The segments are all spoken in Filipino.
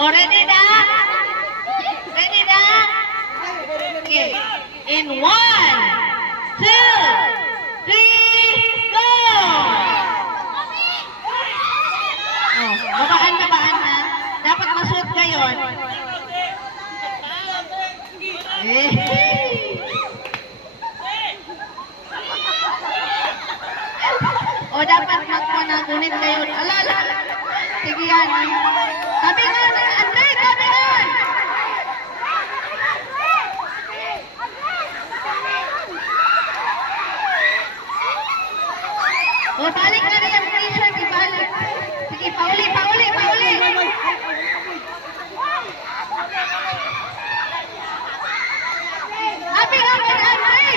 Oh, ready na? Ready na? Okay. In 1, 2, 3, go! Oh, babaan na. Dapat masuot kayo. O dapat magpanagunit kayo. Alala. Sige yan. Tabi nga na. Andrei, tabi nga. O balik na rin yung t-shirt. Ibalik. Sige, pauli. Tabi nga na, Andrei.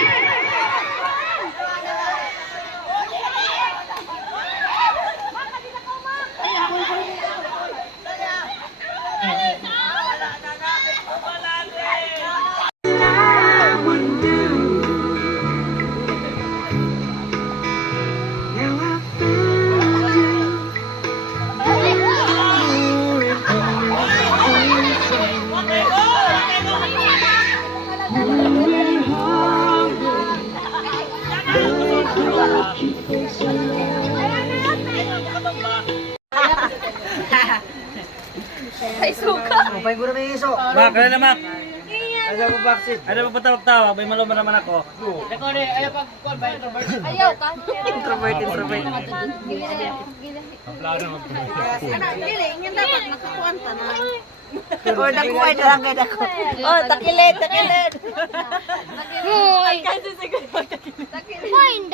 Ay, suka. May gura may iso. Mak, kaya na Mak. Ada mo vaccine. Ada pa patawag-tawag, may maluman naman ako. Ayaw ka. Introvert. Dili, yung dapat nakakuanta na. O dakuan na lang kay dako. Oh, takilid. Kasi siguro. Takilid.